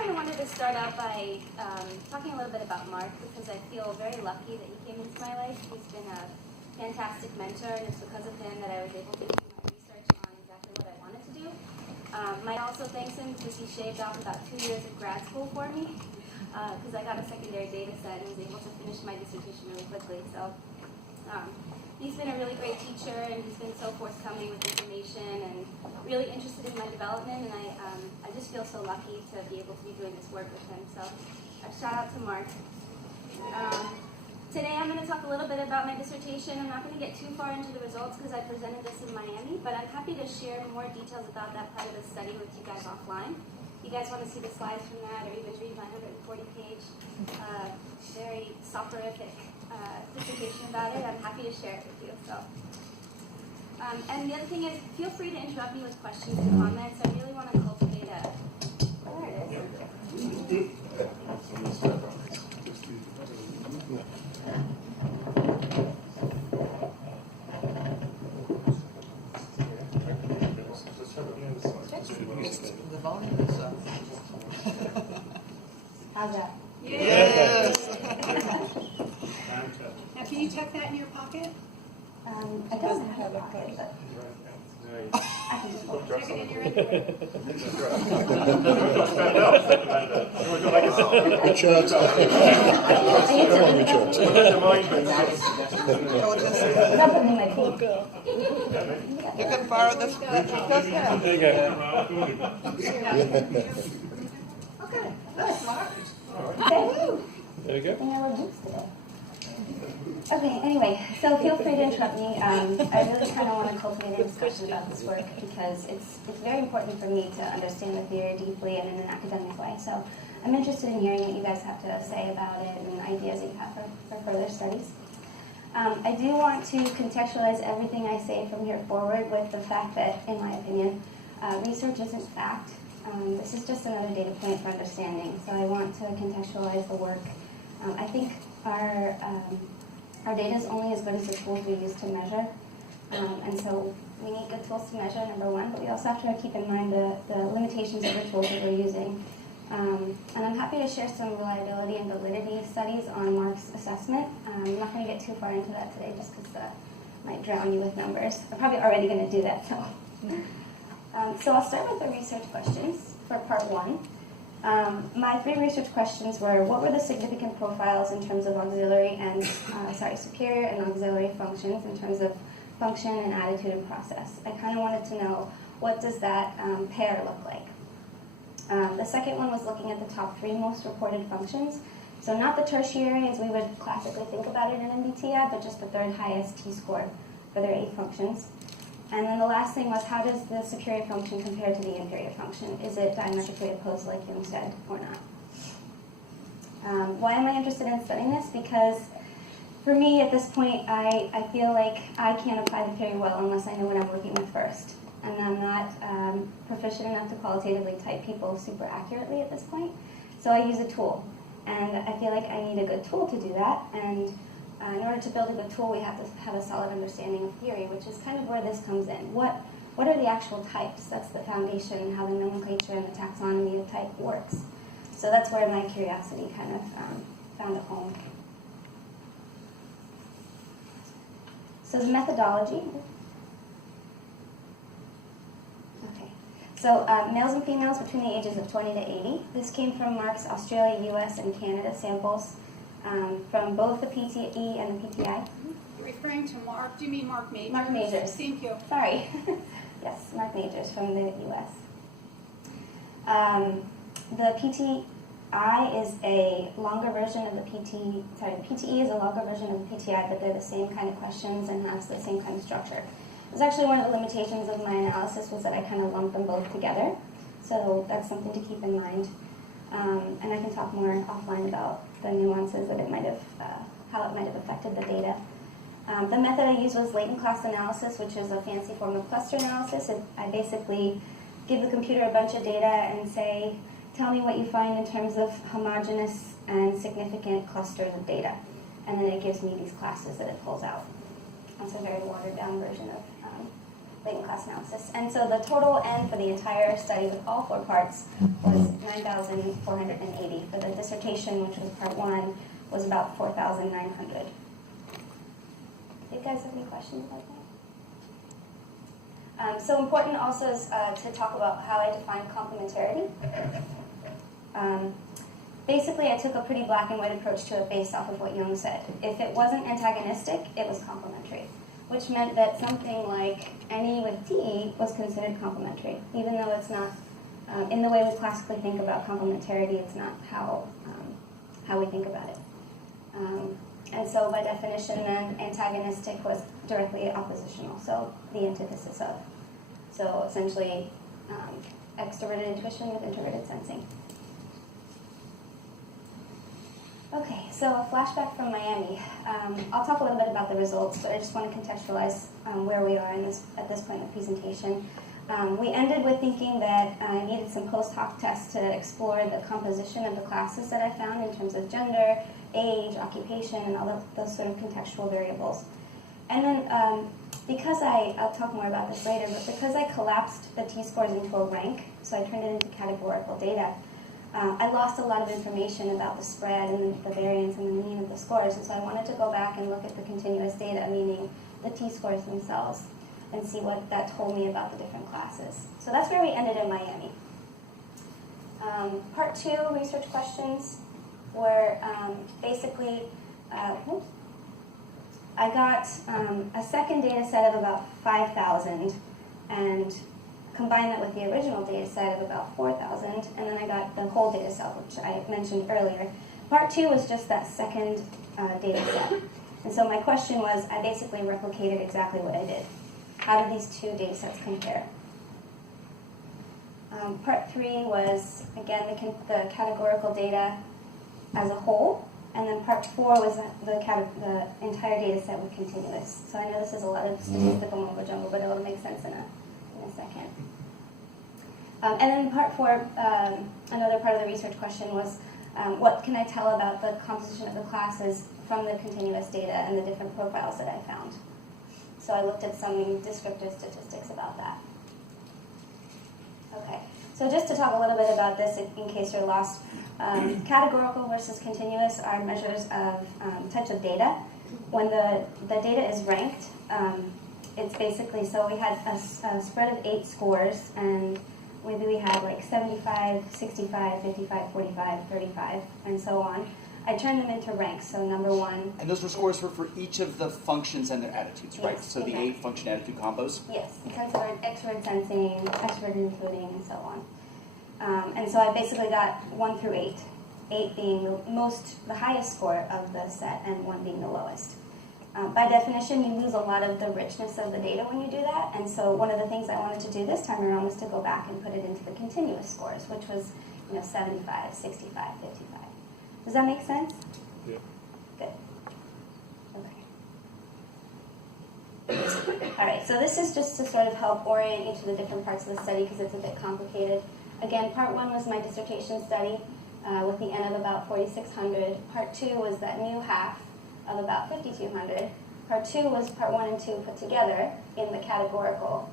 kind of wanted to start out by talking a little bit about Mark, because I feel very lucky that he came into my life. He's been a fantastic mentor, and it's because of him that I was able to do my research on exactly what I wanted to do. I also thanks him because he shaved off about 2 years of grad school for me, because I got a secondary data set and was able to finish my dissertation really quickly. So he's been a really great teacher, and he's been so forthcoming with information and really interested in my development, and I just feel so lucky to be able to be doing this work with him. So a shout out to Mark. Today I'm going to talk a little bit about my dissertation. I'm not going to get too far into the results because I presented this in Miami, but I'm happy to share more details about that part of the study with you guys offline. If you guys want to see the slides from that or even read my 140-page, very soporific dissertation about it, I'm happy to share it with you. So, and the other thing is, feel free to interrupt me with questions and comments. I really want to cultivate a... There it is. The volume is up. How's that? Yes! Now, can you tuck that in your pocket? I don't have a pocket, but I can just hold it. Tuck it in your underwear. That's something my feet. You can borrow this. There you go. Okay. That's smart. Thank you. There you I go. think I will juice today. Okay, anyway, so feel free to interrupt me. I really kind of want to cultivate a discussion about this work because it's very important for me to understand the theory deeply and in an academic way. So I'm interested in hearing what you guys have to say about it and ideas that you have for further studies. I do want to contextualize everything I say from here forward with the fact that, in my opinion, research isn't fact. This is just another data point for understanding. So I want to contextualize the work. I think our data is only as good as the tools we use to measure. And so we need good tools to measure, number one, but we also have to keep in mind the limitations of the tools that we're using. And I'm happy to share some reliability and validity studies on Mark's assessment. I'm not going to get too far into that today just because that might drown you with numbers. I'm probably already going to do that, so. So I'll start with the research questions for part one. My 3 research questions were, what were the significant profiles in terms of auxiliary and, superior and auxiliary functions in terms of function and attitude and process? I kind of wanted to know, what does that pair look like? The second one was looking at the top 3 most reported functions. So not the tertiary as we would classically think about it in MBTI, but just the 3rd highest T-score for their 8 functions. And then the last thing was, how does the superior function compare to the inferior function? Is it diametrically opposed like Jung said or not? Why am I interested in studying this? Because for me at this point, I feel like I can't apply the theory well unless I know what I'm working with first. And I'm not proficient enough to qualitatively type people super accurately at this point. So I use a tool. And I feel like I need a good tool to do that. And in order to build a good tool, we have to have a solid understanding of theory, which is kind of where this comes in. What are the actual types? That's the foundation, how the nomenclature and the taxonomy of type works. So that's where my curiosity kind of found a home. So the methodology. Okay. So males and females between the ages of 20 to 80. This came from Mark's Australia, US, and Canada samples. From both the PTE and the PTI. You're referring to Mark. Do you mean Mark Majors? Mark Majors. Thank you. Sorry. Yes, Mark Majors from the US. The PTI is a longer version of the PTE is a longer version of the PTI, but they're the same kind of questions and has the same kind of structure. It was actually one of the limitations of my analysis was that I kind of lumped them both together. So that's something to keep in mind. And I can talk more offline about the nuances that it might have, how it might have affected the data. The method I used was latent class analysis, which is a fancy form of cluster analysis. I basically give the computer a bunch of data and say, tell me what you find in terms of homogeneous and significant clusters of data. And then it gives me these classes that it pulls out. That's a very watered down version of latent class analysis. And so the total N for the entire study with all 4 parts was 9,480. For the dissertation, which was part 1, was about 4,900. Do you guys have any questions about that? So important also is to talk about how I define complementarity. Basically, I took a pretty black and white approach to it based off of what Jung said. If it wasn't antagonistic, it was complementary, which meant that something like any with T was considered complementary, even though it's not, in the way we classically think about complementarity, it's not how we think about it. And so by definition, then, antagonistic was directly oppositional, so the antithesis of. So essentially, extroverted intuition with introverted sensing. Okay, so a flashback from Miami. I'll talk a little bit about the results, but I just want to contextualize where we are at this point in the presentation. We ended with thinking that I needed some post hoc tests to explore the composition of the classes that I found in terms of gender, age, occupation, and all of those sort of contextual variables. And then because I'll talk more about this later, but because I collapsed the T-scores into a rank, so I turned it into categorical data, I lost a lot of information about the spread and the variance and the mean of the scores, and so I wanted to go back and look at the continuous data, meaning the T-scores themselves, and see what that told me about the different classes. So that's where we ended in Miami. Part 2 research questions were basically, I got a second data set of about 5,000 and combined that with the original data set of about 4,000, and then I got the whole data set, which I mentioned earlier. Part 2 was just that second data set. And so my question was, I basically replicated exactly what I did. How did these 2 data sets compare? Part 3 was, again, the categorical data as a whole, and then part 4 was the entire data set with continuous. So I know this is a lot of statistical mumbo jumbo, but it'll make sense in a second. And then part 4, another part of the research question was, what can I tell about the composition of the classes from the continuous data and the different profiles that I found? So I looked at some descriptive statistics about that. Okay, so just to talk a little bit about this in case you're lost, categorical versus continuous are measures of types of data. When the data is ranked, it's basically, so we had a spread of 8 scores, and maybe we had like 75, 65, 55, 45, 35, and so on. I turned them into ranks, so number 1. And those were scores for each of the functions and their attitudes, right? Yes, So exactly. the 8 function-attitude combos? Yes, intensivert, extrovert sensing, extrovert intuiting, and so on. And so I basically got 1 through 8, 8 being the highest score of the set, and 1 being the lowest. By definition, you lose a lot of the richness of the data when you do that, and so one of the things I wanted to do this time around was to go back and put it into the continuous scores, which was 75, 65, 55. Does that make sense? Yeah. Good. Okay. All right, so this is just to sort of help orient you to the different parts of the study because it's a bit complicated. Again, part 1 was my dissertation study with the N of about 4,600. Part 2 was that new half of about 5,200. Part 2 was part 1 and 2 put together in the categorical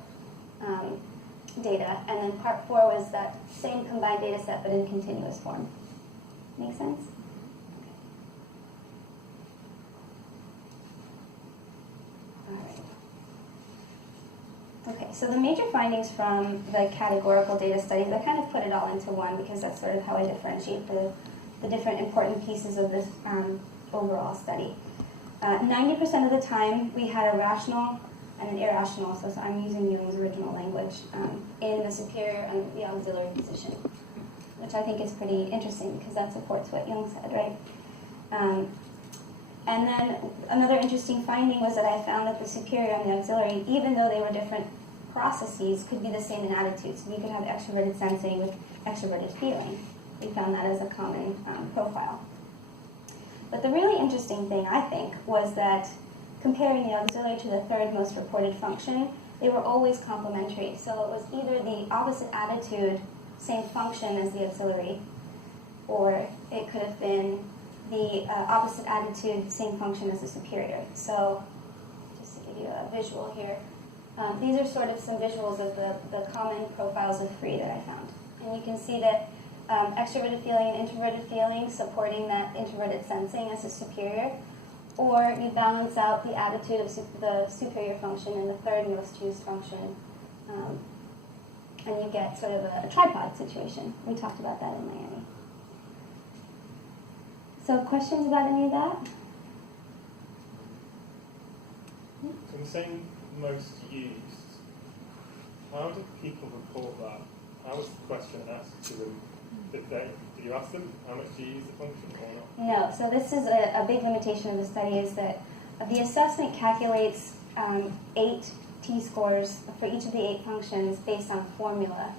data, and then part 4 was that same combined data set but in continuous form. Make sense? Okay, so the major findings from the categorical data studies, I kind of put it all into one because that's sort of how I differentiate the different important pieces of this overall study. 90% of the time we had a rational and an irrational, so I'm using Jung's original language, in the superior and the auxiliary position, which I think is pretty interesting because that supports what Jung said, right? And then another interesting finding was that I found that the superior and the auxiliary, even though they were different processes, could be the same in attitudes. So we could have extroverted sensing with extroverted feeling. We found that as a common profile. But the really interesting thing, I think, was that comparing the auxiliary to the third most reported function, they were always complementary. So it was either the opposite attitude, same function as the auxiliary, or it could have been the opposite attitude, same function as the superior. So just to give you a visual here, These are sort of some visuals of the common profiles of free that I found. And you can see that extroverted feeling and introverted feeling supporting that introverted sensing as a superior, or you balance out the attitude of the superior function in the third most used function, and you get sort of a tripod situation. We talked about that in Miami. So questions about any of that? So in saying most used, how did people report that? How was the question asked to them? Did you ask them how much do you use the function or not? No. So this is a big limitation of the study, is that the assessment calculates 8 T-scores for each of the 8 functions based on a formula,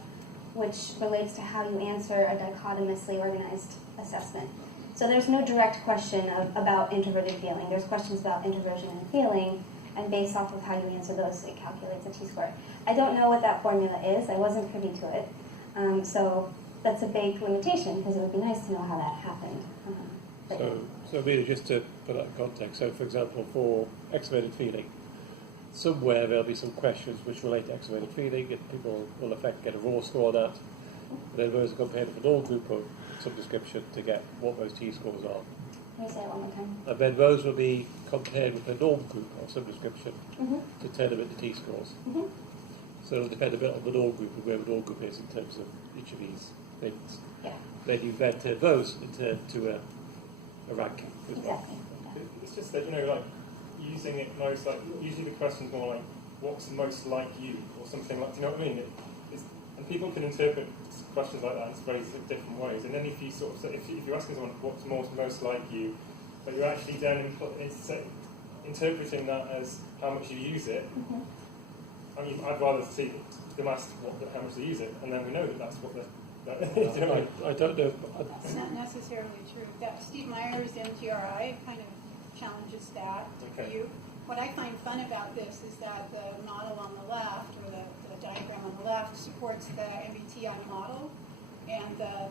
which relates to how you answer a dichotomously organized assessment. So there's no direct question about introverted feeling. There's questions about introversion and feeling, and based off of how you answer those, it calculates a T-score. I don't know what that formula is. I wasn't privy to it. So that's a big limitation, because it would be nice to know how that happened. So Mina, just to put that in context, so for example, for extroverted feeling, somewhere there'll be some questions which relate to extroverted feeling, and people will in effect get a raw score on that. Then those are compared with an all group of some description to get what those T-scores are. Can you say it one more time? And then those will be compared with a norm group of some description to turn them into T-scores. So it'll depend a bit on the norm group and where the norm group is in terms of each of these things. Yeah. Then you then turn those into a ranking as well. Exactly. It's just that, like using it most, like usually the question's more like, what's most like you, or something like, do you know what I mean? And people can interpret questions like that in very different ways. And then if you sort of say, if you're asking someone what's most like you, but you're actually then interpreting that as how much you use it. I mean, I'd rather see them ask how much they use it, and then we know that that's what you know, I don't know. It's not necessarily true. That Steve Meyer's MTRI kind of challenges that view. What I find fun about this is that the model on the left, or the diagram on the left, supports the MBTI model, and the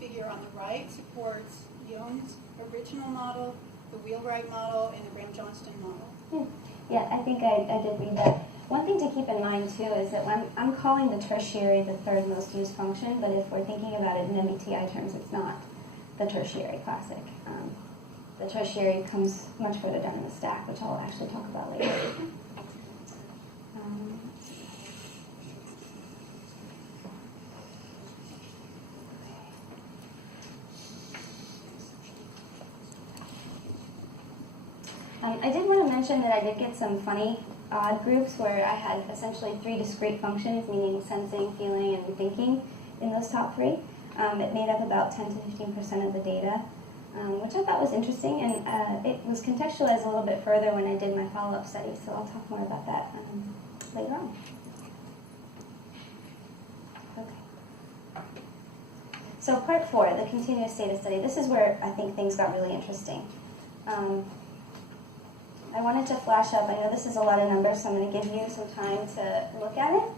figure on the right supports Jung's original model, the Wheelwright model, and the Graham-Johnston model. Yeah, I think I did read that. One thing to keep in mind, too, is that when I'm calling the tertiary the third most used function, but if we're thinking about it in MBTI terms, it's not the tertiary classic. The tertiary comes much further down in the stack, which I'll actually talk about later. I did want to mention that I did get some funny odd groups where I had essentially 3 discrete functions, meaning sensing, feeling, and thinking in those top 3. It made up about 10 to 15% of the data, which I thought was interesting, and it was contextualized a little bit further when I did my follow-up study, so I'll talk more about that later on. Okay. So part 4, the continuous data study. This is where I think things got really interesting. I wanted to flash up, I know this is a lot of numbers, so I'm going to give you some time to look at it.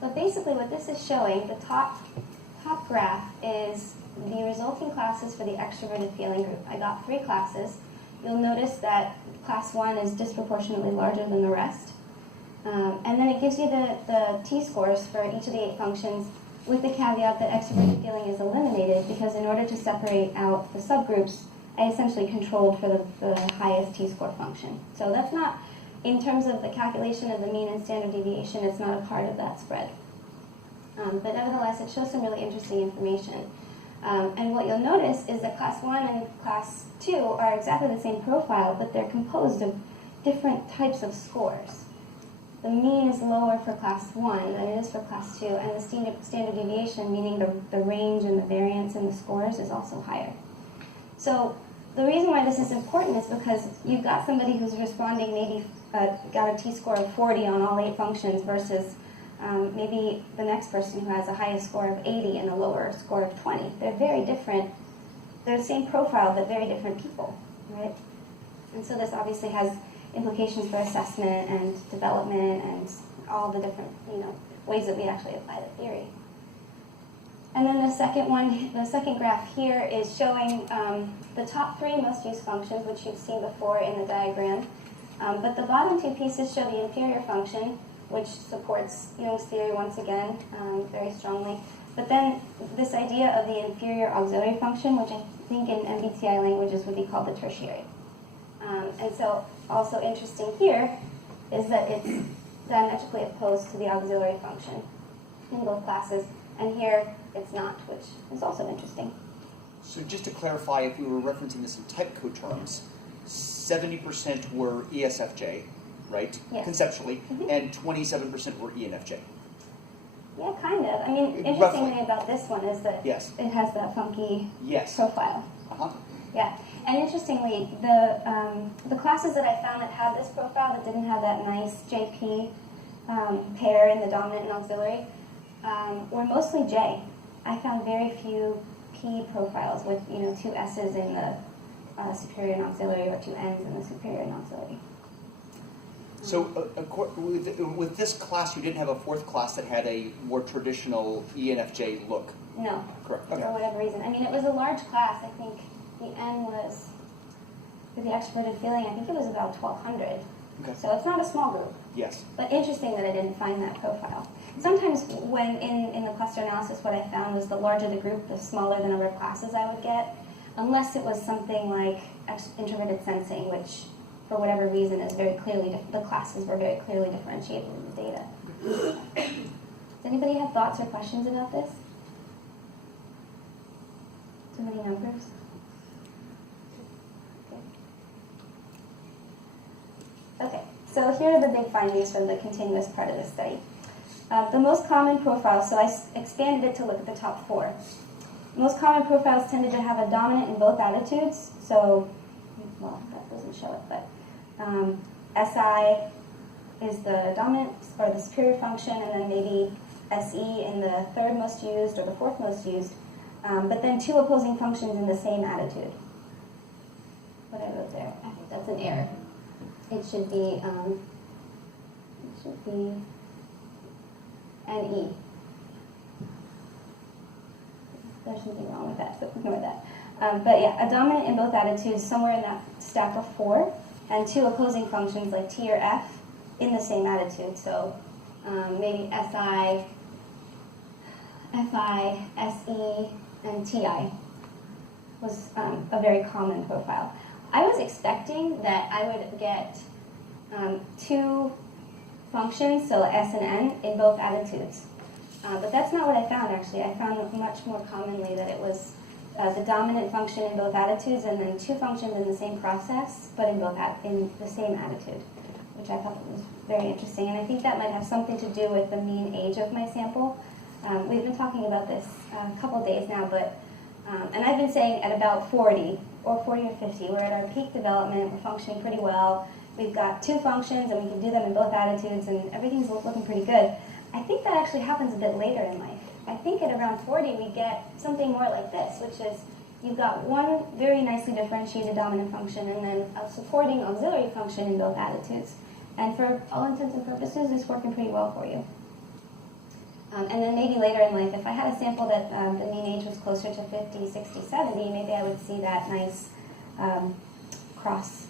But basically what this is showing, the top graph is the resulting classes for the extroverted feeling group. I got 3 classes. You'll notice that class 1 is disproportionately larger than the rest. And then it gives you the T-scores for each of the 8 functions, with the caveat that extroverted feeling is eliminated, because in order to separate out the subgroups, I essentially controlled for the highest T-score function. So that's not, in terms of the calculation of the mean and standard deviation, it's not a part of that spread. But nevertheless, it shows some really interesting information. And what you'll notice is that class 1 and class 2 are exactly the same profile, but they're composed of different types of scores. The mean is lower for class 1 than it is for class 2, and the standard deviation, meaning the range and the variance in the scores, is also higher. So the reason why this is important is because you've got somebody who's responding, maybe got a T-score of 40 on all 8 functions versus maybe the next person who has a highest score of 80 and a lower score of 20. They're very different. They're the same profile, but very different people, right? And so this obviously has implications for assessment and development and all the different, ways that we actually apply the theory. And then the second graph here is showing the top 3 most used functions, which you've seen before in the diagram. But the bottom two pieces show the inferior function, which supports Jung's theory once again very strongly. But then this idea of the inferior auxiliary function, which I think in MBTI languages would be called the tertiary. And so also interesting here is that it's diametrically opposed to the auxiliary function in both classes. And here it's not, which is also interesting. So just to clarify, if we were referencing this in type code terms, 70% were ESFJ, right? Yes. Conceptually, and 27% were ENFJ. Yeah, kind of. I mean, interestingly about this one is that Yes. it has that funky Yes. profile. Uh-huh. Yeah, and interestingly, the classes that I found that had this profile that didn't have that nice JP pair in the dominant and auxiliary were mostly J. I found very few P profiles with two S's in the superior and auxiliary or two N's in the superior and auxiliary. So with this class, you didn't have a fourth class that had a more traditional ENFJ look. No. Correct. For Okay. whatever reason. I mean, it was a large class. I think the N was, for the extroverted feeling, I think it was about 1,200. Okay. So it's not a small group. Yes. But interesting that I didn't find that profile. Sometimes when in the cluster analysis, what I found was the larger the group, the smaller the number of classes I would get, unless it was something like introverted sensing, which for whatever reason is very clearly, the classes were very clearly differentiated in the data. Does anybody have thoughts or questions about this? Too many numbers? Okay, so here are the big findings from the continuous part of the study. The most common profiles, so I expanded it to look at the top four. Most common profiles tended to have a dominant in both attitudes, so, well, that doesn't show it, but SI is the dominant or the superior function, and then maybe SE in the third most used or the fourth most used, but then two opposing functions in the same attitude. What I wrote there, I think that's an error. It should be NE. There's something wrong with that, so ignore that. But yeah, a dominant in both attitudes, somewhere in that stack of four, and two opposing functions like T or F in the same attitude. So maybe SI, FI, SE, and TI was a very common profile. I was expecting that I would get two functions, so S and N, in both attitudes. But that's not what I found, actually. I found much more commonly that it was the dominant function in both attitudes and then two functions in the same process, but in the same attitude, which I thought was very interesting. And I think that might have something to do with the mean age of my sample. We've been talking about this a couple days now, but and I've been saying at about 40 or 50, we're at our peak development, we're functioning pretty well. We've got two functions and we can do them in both attitudes and everything's looking pretty good. I think that actually happens a bit later in life. I think at around 40 we get something more like this, which is you've got one very nicely differentiated dominant function and then a supporting auxiliary function in both attitudes. And for all intents and purposes, it's working pretty well for you. And then maybe later in life, if I had a sample that the mean age was closer to 50, 60, 70, maybe I would see that nice cross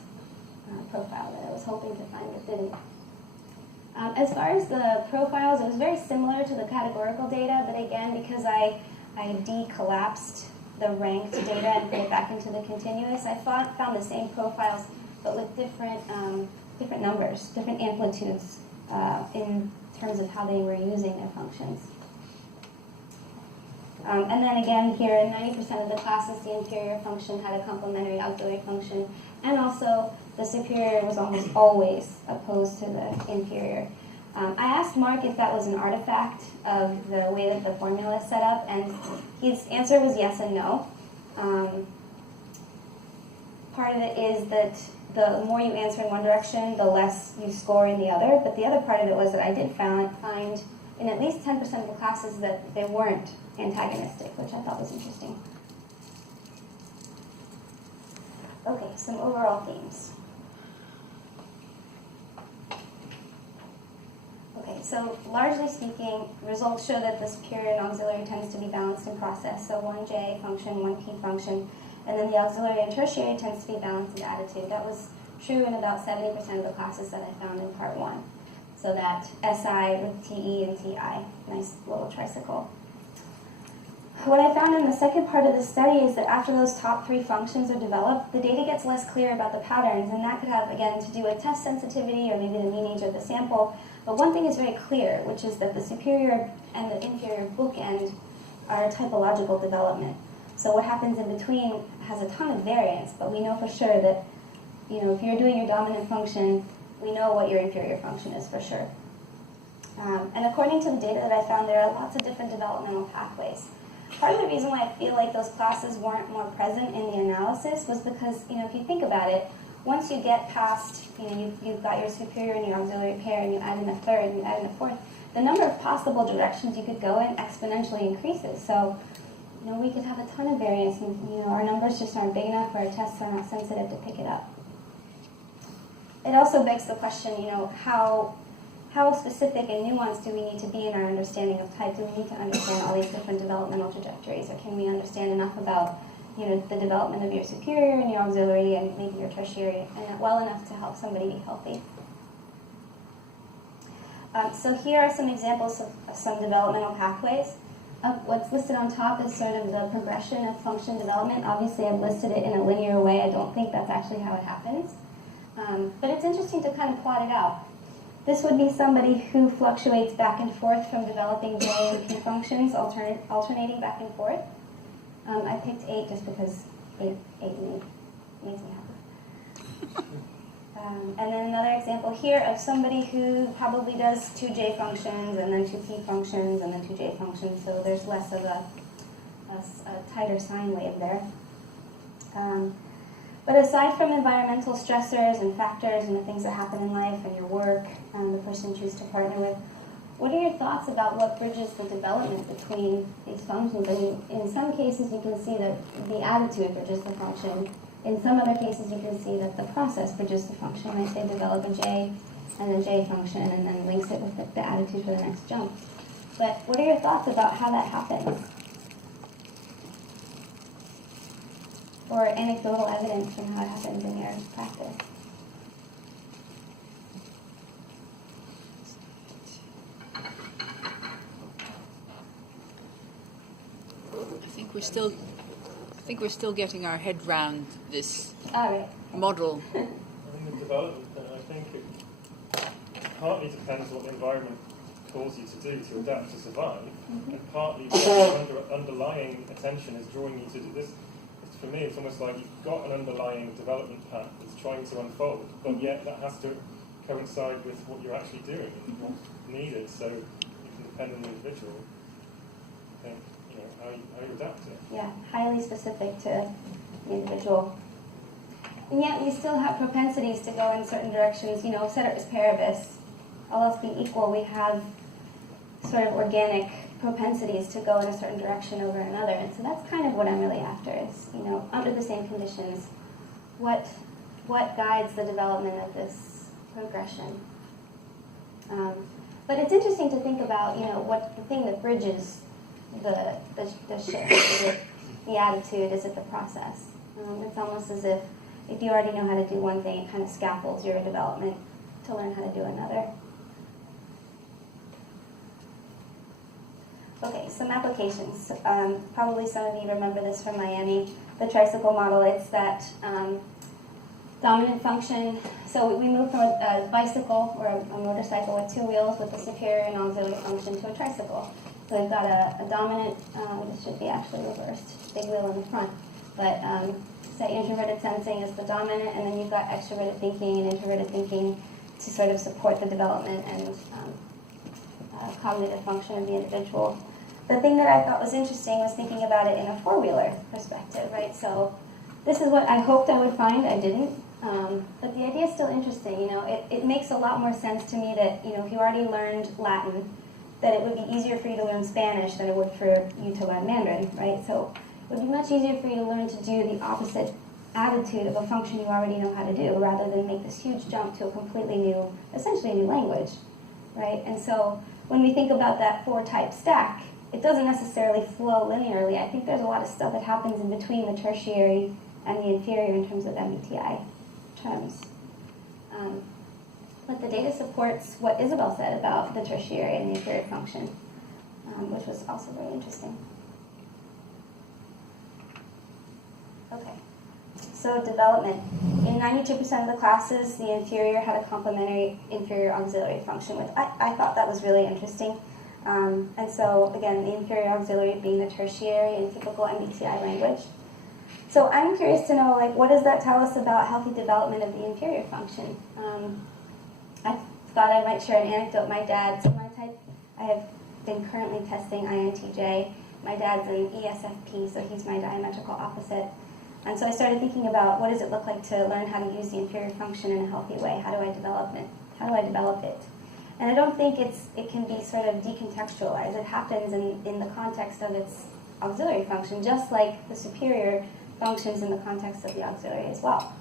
profile that I was hoping to find but didn't. As far as the profiles, it was very similar to the categorical data, but again, because I decollapsed the ranked data and put it back into the continuous, I found the same profiles, but with different numbers, different amplitudes in terms of how they were using their functions. And then again, here, in 90% of the classes, the inferior function had a complementary auxiliary function, and also the superior was almost always opposed to the inferior. I asked Mark if that was an artifact of the way that the formula is set up, and his answer was yes and no. Part of it is that the more you answer in one direction, the less you score in the other, but the other part of it was that I did find in at least 10% of the classes that they weren't antagonistic, which I thought was interesting. Okay, some overall themes. Okay, so largely speaking, results show that the superior and auxiliary tends to be balanced in process. So one J function, one P function, and then the auxiliary and tertiary tends to be balanced in attitude. That was true in about 70% of the classes that I found in part 1. So that SI with TE and TI, nice little tricycle. What I found in the second part of the study is that after those top 3 functions are developed, the data gets less clear about the patterns, and that could have, again, to do with test sensitivity or maybe the mean age of the sample. But one thing is very clear, which is that the superior and the inferior bookend are typological development. So what happens in between has a ton of variance, but we know for sure that, if you're doing your dominant function, we know what your inferior function is for sure. And according to the data that I found, there are lots of different developmental pathways. Part of the reason why I feel like those classes weren't more present in the analysis was because, if you think about it, once you get past, you've got your superior and your auxiliary pair, and you add in a third, and you add in a fourth, the number of possible directions you could go in exponentially increases. So, we could have a ton of variance, and, our numbers just aren't big enough, or our tests are not sensitive to pick it up. It also begs the question, how specific and nuanced do we need to be in our understanding of type? Do we need to understand all these different developmental trajectories, or can we understand enough about, the development of your superior and your auxiliary and maybe your tertiary, and well enough to help somebody be healthy? So here are some examples of some developmental pathways. What's listed on top is sort of the progression of function development. Obviously, I've listed it in a linear way. I don't think that's actually how it happens. But it's interesting to kind of plot it out. This would be somebody who fluctuates back and forth from developing J and P functions, alternating back and forth. I picked 8 just because 8 makes me happy. And then another example here of somebody who probably does 2 J functions and then 2 P functions and then 2 J functions, so there's less of a tighter sine wave there. But aside from environmental stressors and factors and the things that happen in life and your work and the person you choose to partner with, what are your thoughts about what bridges the development between these functions? I mean, in some cases you can see that the attitude bridges the function. In some other cases you can see that the process bridges the function. I say develop a J and a J function and then links it with the attitude for the next jump. But what are your thoughts about how that happens? Or anecdotal evidence from how it happens in your practice? I think we're still getting our head round this model. I think the development, I think it partly depends what the environment calls you to do to adapt to survive, and partly the underlying attention is drawing you to do this. For me, it's almost like you've got an underlying development path that's trying to unfold, but yet that has to coincide with what you're actually doing and what's needed, so you can depend on the individual. I think, how you adapt to it. Yeah, highly specific to the individual. And yet we still have propensities to go in certain directions. Ceteris paribus, all else being equal, we have sort of organic propensities to go in a certain direction over another. And so that's kind of what I'm really after is, under the same conditions, what guides the development of this progression. But it's interesting to think about, what the thing that bridges the shift. Is it the attitude? Is it the process? It's almost as if you already know how to do one thing, it kind of scaffolds your development to learn how to do another. Okay, some applications. Probably some of you remember this from Miami, the Tricycle Model. It's that dominant function. So we move from a bicycle or a motorcycle with 2 wheels with a superior and auxiliary function to a tricycle. So we've got a dominant, this should be actually reversed, big wheel in the front. But say introverted sensing is the dominant, and then you've got extroverted thinking and introverted thinking to sort of support the development and cognitive function of the individual. The thing that I thought was interesting was thinking about it in a 4-wheeler perspective, right? So this is what I hoped I would find. I didn't. But the idea is still interesting. It makes a lot more sense to me that, if you already learned Latin, that it would be easier for you to learn Spanish than it would for you to learn Mandarin, right? So it would be much easier for you to learn to do the opposite attitude of a function you already know how to do, rather than make this huge jump to a completely new, essentially a new language, right? And so when we think about that 4-type stack, it doesn't necessarily flow linearly. I think there's a lot of stuff that happens in between the tertiary and the inferior in terms of MBTI terms. But the data supports what Isabel said about the tertiary and the inferior function, which was also very interesting. Okay, so development. In 92% of the classes, the inferior had a complementary inferior auxiliary function, which I thought that was really interesting. And so, again, the inferior auxiliary being the tertiary in typical MBTI language. So I'm curious to know, like, what does that tell us about healthy development of the inferior function? I thought I might share an anecdote. My dad, so my type, I have been currently testing INTJ. My dad's an ESFP, so he's my diametrical opposite. And so I started thinking about what does it look like to learn how to use the inferior function in a healthy way? How do I develop it? And I don't think it can be sort of decontextualized. It happens in the context of its auxiliary function, just like the superior functions in the context of the auxiliary as well.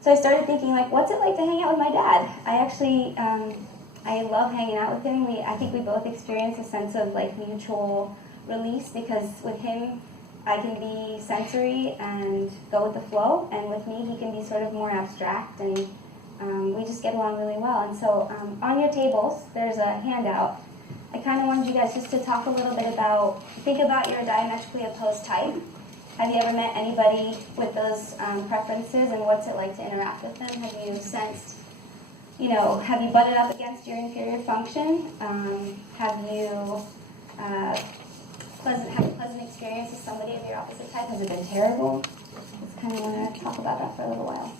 So I started thinking, like, what's it like to hang out with my dad? I actually, I love hanging out with him. I think we both experience a sense of, like, mutual release, because with him, I can be sensory and go with the flow, and with me, he can be sort of more abstract, and we just get along really well. And so on your tables, there's a handout. I kind of wanted you guys just to talk a little bit about, think about your diametrically opposed type. Have you ever met anybody with those preferences, and what's it like to interact with them? Have you sensed, have you butted up against your inferior function? Have you had a pleasant experience with somebody of your opposite type? Has it been terrible? Just kind of want to talk about that for a little while.